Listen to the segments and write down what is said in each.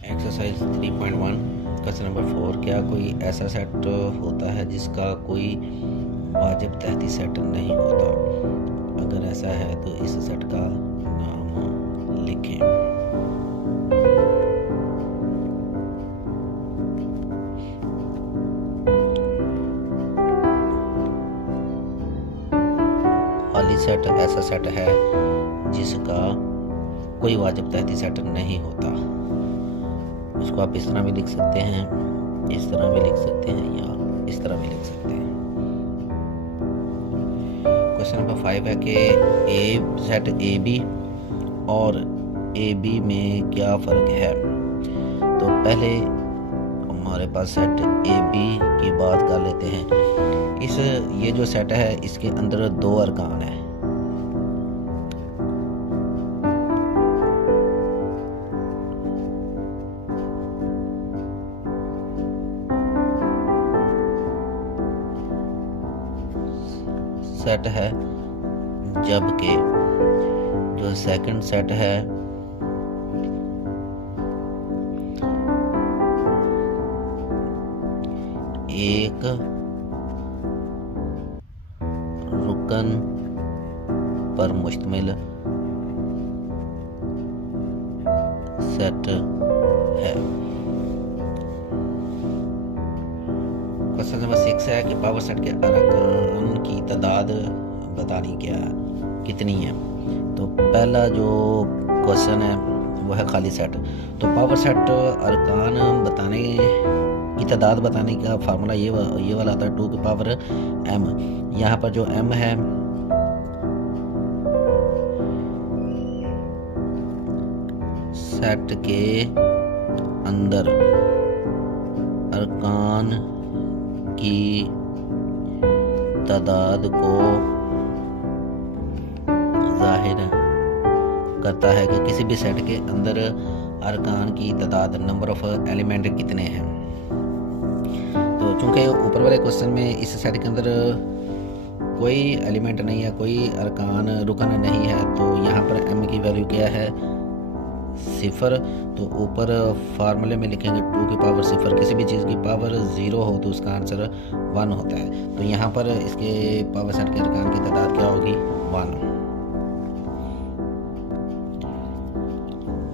Exercise 3.1 question number 4। क्या कोई ऐसा सेट होता है जिसका कोई वाजिब तहती सेट नहीं होता? अगर ऐसा है तो इस सेट का नाम लिखें। खाली सेट ऐसा सेट है जिसका कोई वाजिब तहती सेट नहीं होता। इसको आप इस तरह भी लिख सकते हैं, इस तरह भी लिख सकते हैं, या इस तरह भी लिख सकते हैं। क्वेश्चन नंबर 5 है कि सेट ए बी और ए बी में क्या फ़र्क है। तो पहले हमारे पास सेट ए बी की बात कर लेते हैं। ये जो सेट है इसके अंदर दो अरकान है। सेट है, जबकि जो सेकंड सेट है एक रुकन पर मुश्तमिल सेट है। क्वेश्चन नंबर 6 है कि पावर सेट के अरकान की तादाद बतानी कितनी है। तो पहला जो क्वेश्चन है वो है खाली सेट। तो पावर सेट अरकान बताने की तादाद बताने का फार्मूला ये वाला आता है 2 की पावर m। यहाँ पर जो m है सेट के अंदर अरकान की तादाद को जाहिर करता है कि किसी भी सेट के अंदर अरकान की तादाद, नंबर ऑफ एलिमेंट कितने हैं। तो चूंकि ऊपर वाले क्वेश्चन में इस सेट के अंदर कोई एलिमेंट नहीं है, कोई अरकान रुकन नहीं है, तो यहाँ पर m की वैल्यू क्या है? 0। तो ऊपर फार्मूले में लिखेंगे 2 की पावर 0। किसी भी चीज़ की पावर 0 हो तो उसका आंसर 1 होता है। तो यहाँ पर इसके पावर सेट के अरकान की तादाद क्या होगी? 1।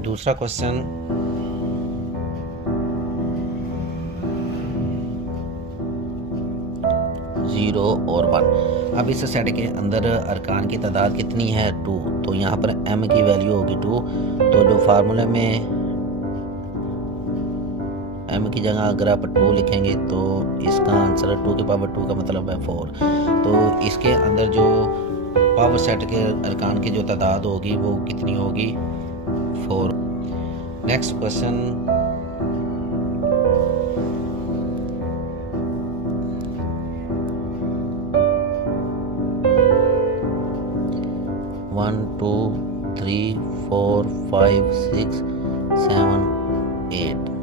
दूसरा क्वेश्चन, जीरो और 1। अब इस सेट के अंदर अरकान की तादाद कितनी है? 2। तो यहाँ पर m की वैल्यू होगी 2। तो जो फार्मूले में m की जगह अगर आप 2 लिखेंगे तो इसका आंसर 2 की पावर 2 का मतलब है 4। तो इसके अंदर जो पावर सेट के अरकान की जो तादाद होगी वो कितनी होगी? 4। Next question, one 2 3 4 5 6 7 8।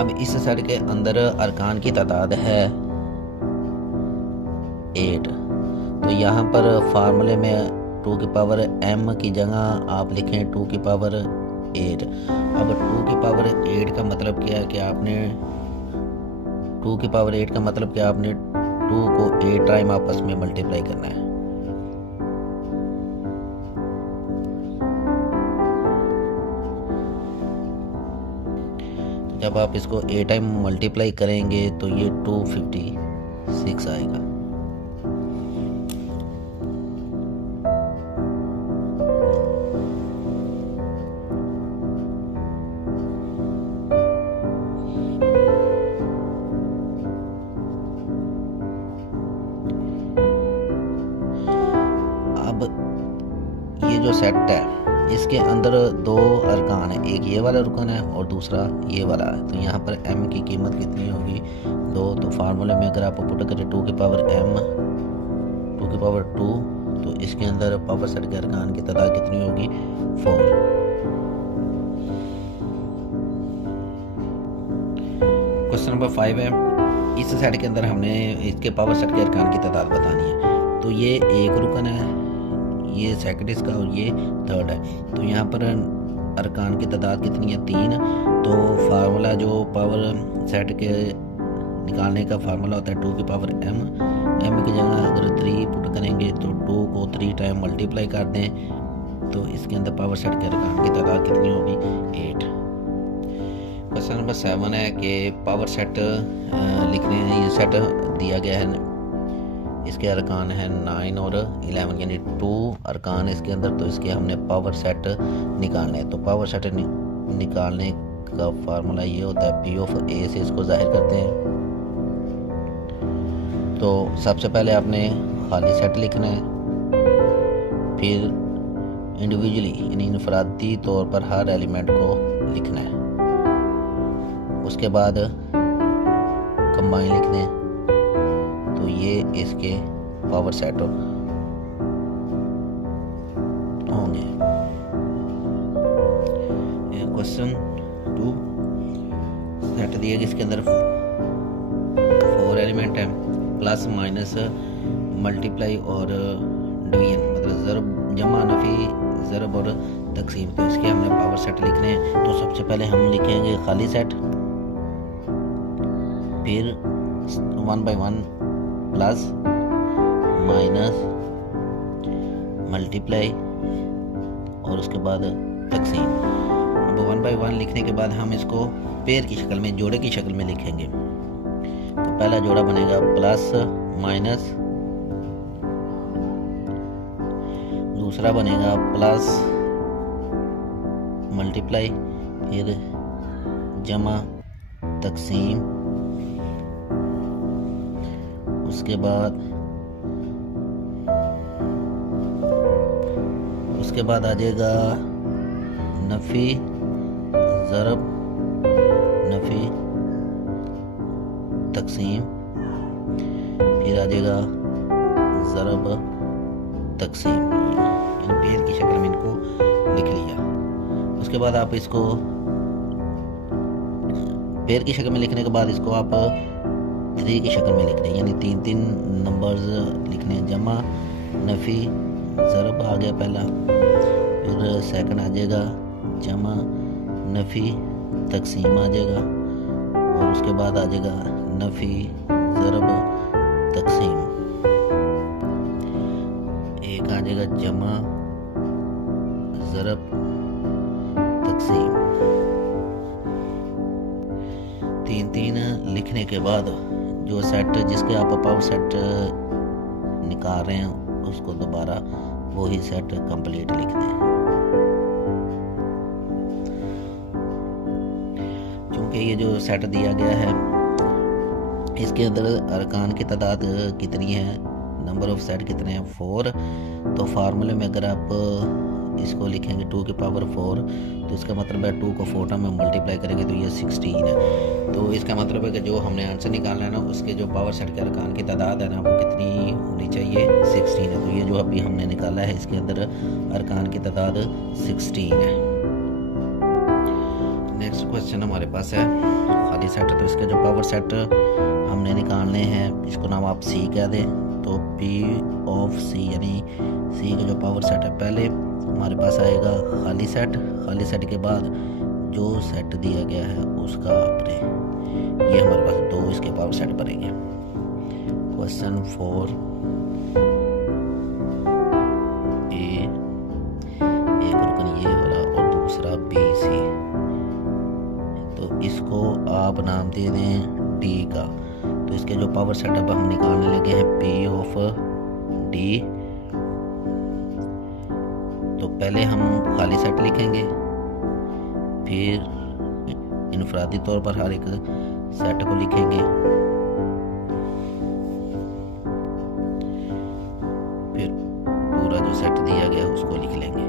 अब इस सेट के अंदर अरकान की तादाद है 8। तो यहाँ पर फार्मूले में 2 की पावर m की जगह आप लिखें 2 की पावर 8। अब 2 की पावर 8 का मतलब क्या है कि आपने 2 की पावर 8 का मतलब क्या, आपने 2 को 8 टाइम आपस में मल्टीप्लाई करना है। तो जब आप इसको 8 टाइम मल्टीप्लाई करेंगे तो ये 256 आएगा। ये जो सेट है इसके अंदर दो अरकान है, एक ये वाला रुकन है और दूसरा ये वाला है। तो यहाँ पर m की कीमत कितनी होगी? 2। तो फार्मूले में अगर आप पुट करें 2 की पावर m 2 की पावर 2, तो इसके अंदर पावर सेट के अरकान की तादाद कितनी होगी? 4। क्वेश्चन नंबर 5 है, इस सेट के अंदर हमने इसके पावर सेट के अरकान की तादाद बतानी है। तो ये एक रुकन है, ये सेकंड इसका और ये थर्ड है। तो यहाँ पर अरकान की तादाद कितनी है 3। तो फार्मूला जो पावर सेट के निकालने का फार्मूला होता है 2 की पावर m। m की जगह अगर 3 पुट करेंगे तो 2 को 3 टाइम मल्टीप्लाई कर दें तो इसके अंदर पावर सेट के अरकान की तादाद कितनी होगी 8। क्वेश्चन नंबर 7 है कि पावर सेट लिखने ये सेट दिया गया है, इसके अरकान है 9 और 11 यानी 2 अरकान इसके अंदर। तो इसके हमने पावर सेट निकालने हैं। तो पावर सेट निकालने का फार्मूला ये होता है P ऑफ A से इसको जाहिर करते हैं। तो सबसे पहले आपने खाली सेट लिखना है, फिर इंडिविजुअली यानी इनफरादी तौर पर हर एलिमेंट को लिखना है, उसके बाद कंबाइन लिखने हैं। तो ये इसके पावर सेट होंगे। क्वेश्चन 2 सेट दिया कि इसके अंदर 4 एलिमेंट हैं, प्लस माइनस मल्टीप्लाई और डिवीजन, मतलब ज़रब जमा नफ़ी ज़रब और तकसीम। तो इसके हमने पावर सेट लिखने हैं। तो सबसे पहले हम लिखेंगे खाली सेट, फिर 1 बाई 1 प्लस माइनस मल्टीप्लाई और उसके बाद तकसीम। अब 1 बाई 1 लिखने के बाद हम इसको पेयर की शक्ल में, जोड़े की शक्ल में लिखेंगे। तो पहला जोड़ा बनेगा प्लस माइनस, दूसरा बनेगा प्लस मल्टीप्लाई, फिर जमा तकसीम, उसके बाद आ जाएगा नफ़ी ज़रब नफ़ी तकसीम, फिर आ जाएगा ज़रब तकसीम। इन पेयर की शक्ल में इनको लिख लिया। उसके बाद आप इसको पेयर की शक्ल में लिखने के बाद इसको आप 3 की शक्ल में लिखने, यानी 3 नंबर्स लिखने। जमा नफ़ी ज़रब आ गया पहला, फिर सेकंड आ जाएगा जमा नफ़ी तकसीम आ जाएगा, और उसके बाद आ जाएगा नफ़ी ज़रब तकसीम। एक आ जाएगा जमा ज़रब तकसीम। 3 लिखने के बाद जो सेट जिसके आप पावर सेट निकाल रहे हैं उसको दोबारा वही सेट कंप्लीट लिख दें। क्योंकि ये जो सेट दिया गया है इसके अंदर अरकान की तादाद कितनी है, नंबर ऑफ सेट कितने हैं 4। तो फार्मूले में अगर आप इसको लिखेंगे 2 की पावर 4 तो इसका मतलब है 2 को 4 टाइम में मल्टीप्लाई करेंगे तो ये 16 है। तो इसका मतलब है कि जो हमने आंसर निकालना है ना उसके जो पावर सेट के अरकान की तादाद है ना वो कितनी होनी चाहिए 16 है। तो ये जो अभी हमने निकाला है इसके अंदर अरकान की तादाद 16 है। नेक्स्ट क्वेश्चन हमारे पास है खाली सेट। तो इसके जो पावर सेट हमने निकालने हैं इसको नाम आप सी कह दें। तो P ऑफ C यानी C का जो पावर सेट है, पहले हमारे पास आएगा खाली सेट, खाली सेट के बाद जो सेट दिया गया है उसका आपने, ये हमारे पास 2 इसके पावर सेट बनेंगे। क्वेश्चन 4 एक रुकन ये वाला और दूसरा B C। तो इसको आप नाम दे दें D का। तो इसके जो पावर सेट अब हम निकालने लगे हैं P ऑफ D। तो पहले हम खाली सेट लिखेंगे, फिर इनफरादी तौर पर हर एक सेट को लिखेंगे, फिर पूरा जो सेट दिया गया उसको लिख लेंगे।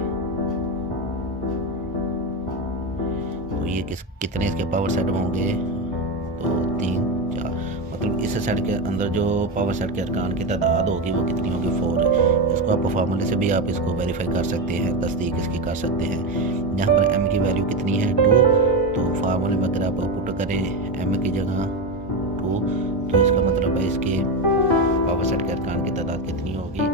तो ये कितने इसके पावर सेट होंगे 2 3 4, मतलब इस सेट के अंदर जो पावर सेट के अरकान की तादाद होगी वो कितनी होगी 4 है। इसको आप फार्मूले से भी आप इसको वेरीफाई कर सकते हैं, तस्दीक इसकी कर सकते हैं। यहाँ पर m की वैल्यू कितनी है 2, तो फार्मूले में अगर आप पुट करें m की जगह 2 तो इसका मतलब है इसके पावर सेट के अरकान की तादाद कितनी होगी